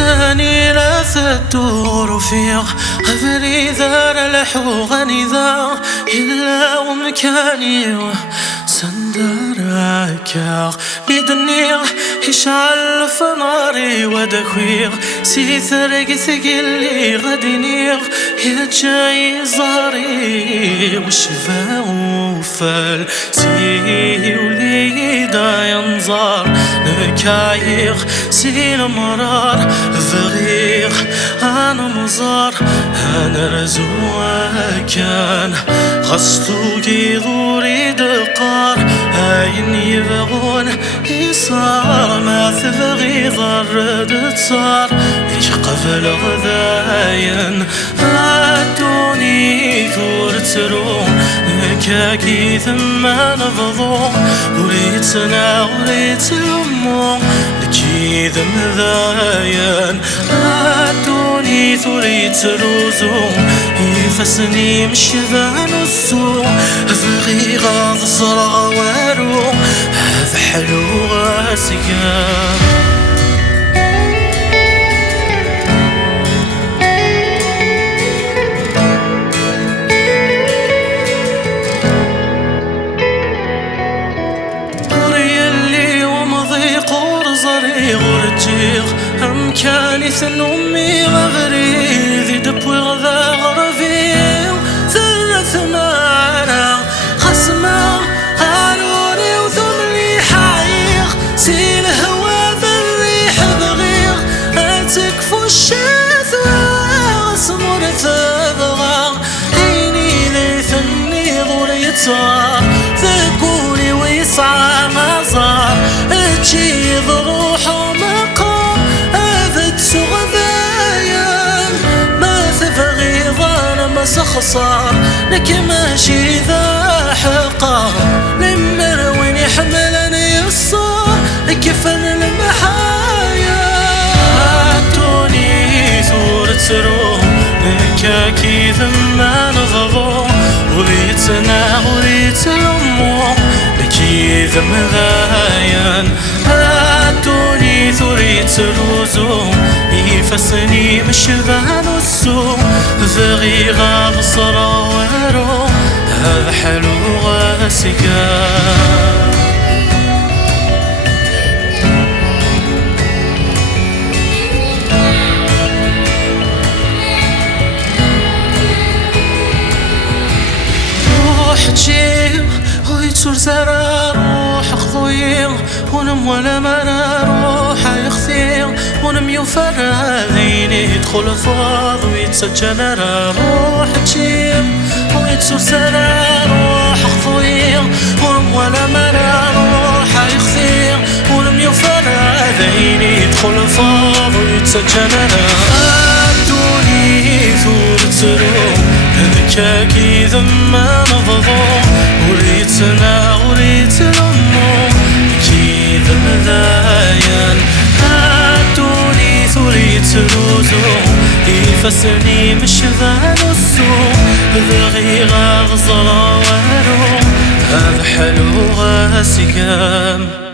ثاني لا تدور فيه غفري ذار الحو غني ذا إلا ومكاني سندرك بدنيغ يشعل فناري ودكويغ سيثرق ثقلي غدنيغ يجاي زاري وشفا وفل سي وليدا ينظر نكايغ سين مرار فغيغ أنا مزار أنا رزوكان خصتو كيضوري دقار هاين يبغون يصار ما تبغي ضرد تصار يقفل غذاين عدوني ثور ترون كاكي ثم نفضو وريتنا وريت أمو لكي ذم ذاين عدوني ثوريت روزو يفسني مشبان السوق فغي غاض صرغ وارو هذا حلو غاسقان أمكاني ثنومي غغريذي دبوي غذا غرفيو ثلث مارا خصما غاروري وثملي حايغ سيل هوا بالريح بغيغ أتكفو الشاثوى صمر ثبغا عيني ذي ثني ضوري يتصار ذكولي ويسعى مزار اجي ضروحه خصار لك ماشي ذا حقار لمر وين يحملني الصار كفن المحايا عدوني ثور تروم كاكي ثم نضضو وريتنا وريت أمو لكي ذم ذاين عدوني ثوريت روزو يفسني مشبان السوق ذغي غاض صراويرو هذا حلو غاسقان روح تجيب ويتسور زرار روح خضويم ونم ولا مرا روح يخفيم ونم يوفر ذيني يدخل فاض ويتسجن روح تجيب ويتسور زرار روح خضويم ونم ولا مرا روح يخفيم ونم يوفر ذيني يدخل فاض ويتسجن عدوني ثور تروم هكاكي ذم نفضو وريتنا وريت الأمو كي ذم ذاين عدوني ثوريت روزو يفسني مشبان السوق ذغي غاض صراويرو هذا حلو غاسقان